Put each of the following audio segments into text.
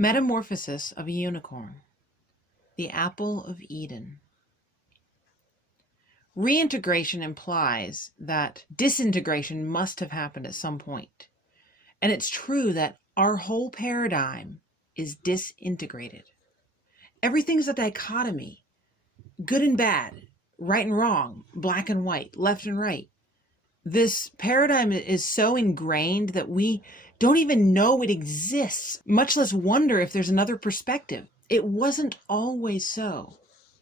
Metamorphosis of a Unicorn, the Apple of Eden. Reintegration implies that disintegration must have happened at some point. And it's true that our whole paradigm is disintegrated. Everything's a dichotomy, good and bad, right and wrong, black and white, left and right. This paradigm is so ingrained that we don't even know it exists, much less wonder if there's another perspective. It wasn't always so.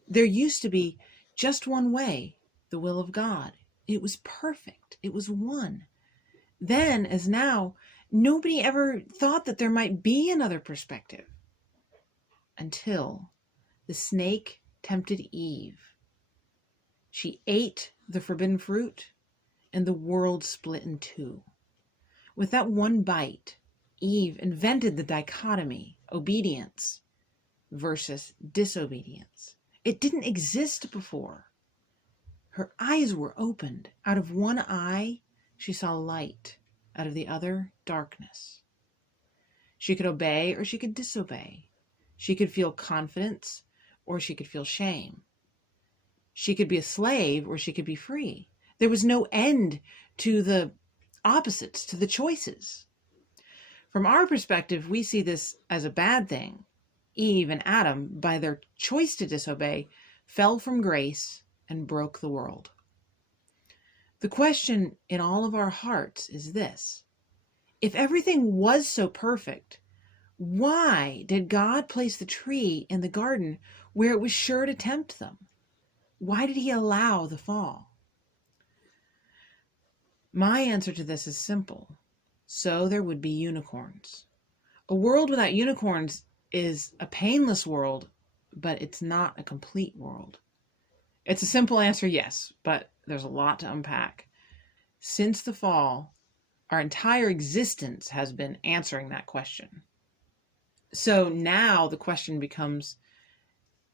There used to be just one way, the will of God. It was perfect. It was one. Then, as now, nobody ever thought that there might be another perspective. Until the snake tempted Eve. She ate the forbidden fruit, and the world split in two. With that one bite, Eve invented the dichotomy, obedience versus disobedience. It didn't exist before. Her eyes were opened. Out of one eye, she saw light. Out of the other, darkness. She could obey or she could disobey. She could feel confidence or she could feel shame. She could be a slave or she could be free. There was no end to the opposites, to the choices. From our perspective, we see this as a bad thing. Eve and Adam, by their choice to disobey, fell from grace and broke the world. The question in all of our hearts is this: if everything was so perfect, why did God place the tree in the garden where it was sure to tempt them? Why did he allow the fall? My answer to this is simple. So there would be unicorns. A world without unicorns is a painless world, but it's not a complete world. It's a simple answer, yes, but there's a lot to unpack. Since the fall, our entire existence has been answering that question. So now the question becomes,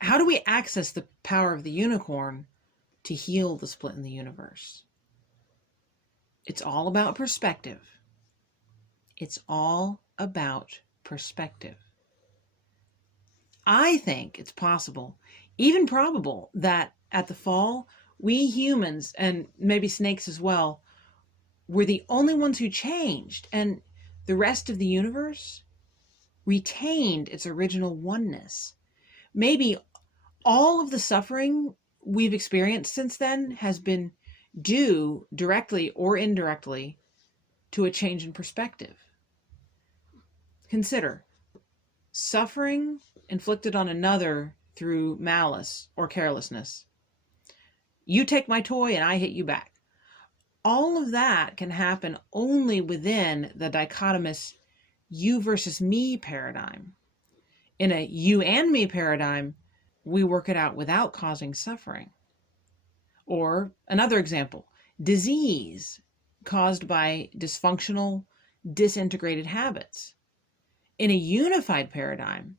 how do we access the power of the unicorn to heal the split in the universe? It's all about perspective. It's all about perspective. I think it's possible, even probable, that at the fall, we humans, and maybe snakes as well, were the only ones who changed, and the rest of the universe retained its original oneness. Maybe all of the suffering we've experienced since then has been due, directly or indirectly, to a change in perspective. Consider suffering inflicted on another through malice or carelessness. You take my toy and I hit you back. All of that can happen only within the dichotomous you versus me paradigm. In a you and me paradigm, we work it out without causing suffering. Or another example, disease caused by dysfunctional, disintegrated habits. In a unified paradigm,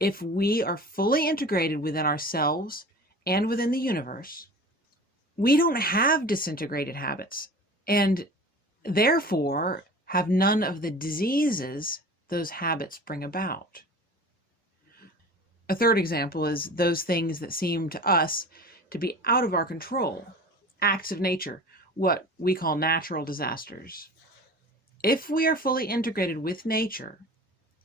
if we are fully integrated within ourselves and within the universe, we don't have disintegrated habits and therefore have none of the diseases those habits bring about. A third example is those things that seem to us to be out of our control, acts of nature, what we call natural disasters. If we are fully integrated with nature,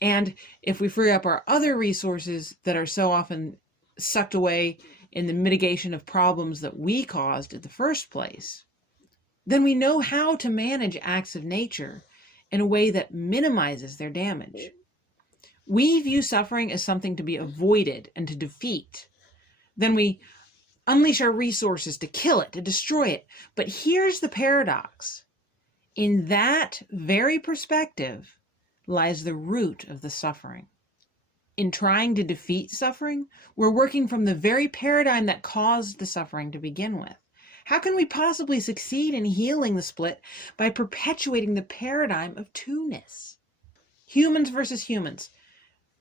and if we free up our other resources that are so often sucked away in the mitigation of problems that we caused in the first place, then we know how to manage acts of nature in a way that minimizes their damage. We view suffering as something to be avoided and to defeat. Then we unleash our resources to kill it, to destroy it. But here's the paradox. In that very perspective lies the root of the suffering. In trying to defeat suffering, we're working from the very paradigm that caused the suffering to begin with. How can we possibly succeed in healing the split by perpetuating the paradigm of two-ness? Humans versus humans.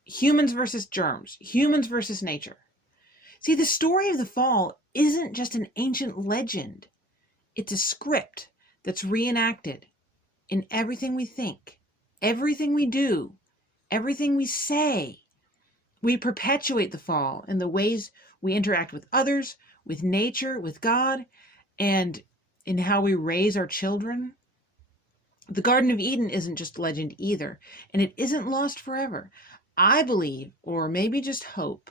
Humans versus germs. Humans versus nature. See, the story of the fall isn't just an ancient legend. It's a script that's reenacted in everything we think, everything we do, everything we say. We perpetuate the fall in the ways we interact with others, with nature, with God, and in how we raise our children. The Garden of Eden isn't just legend either, and it isn't lost forever. I believe, or maybe just hope,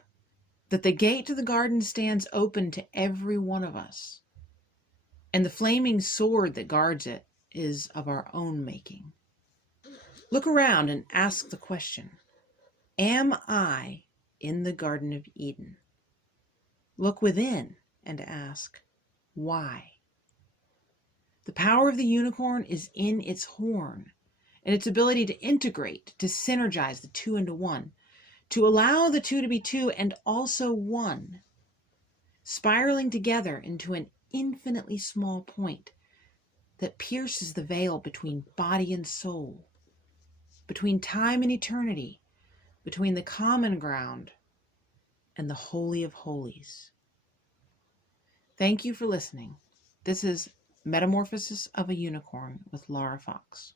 that the gate to the garden stands open to every one of us, and the flaming sword that guards it is of our own making. Look around and ask the question, am I in the Garden of Eden? Look within and ask, why? The power of the unicorn is in its horn and its ability to integrate, to synergize the two into one, to allow the two to be two and also one, spiraling together into an infinitely small point that pierces the veil between body and soul, between time and eternity, between the common ground and the Holy of Holies. Thank you for listening. This is Metamorphosis of a Unicorn with Laura Fox.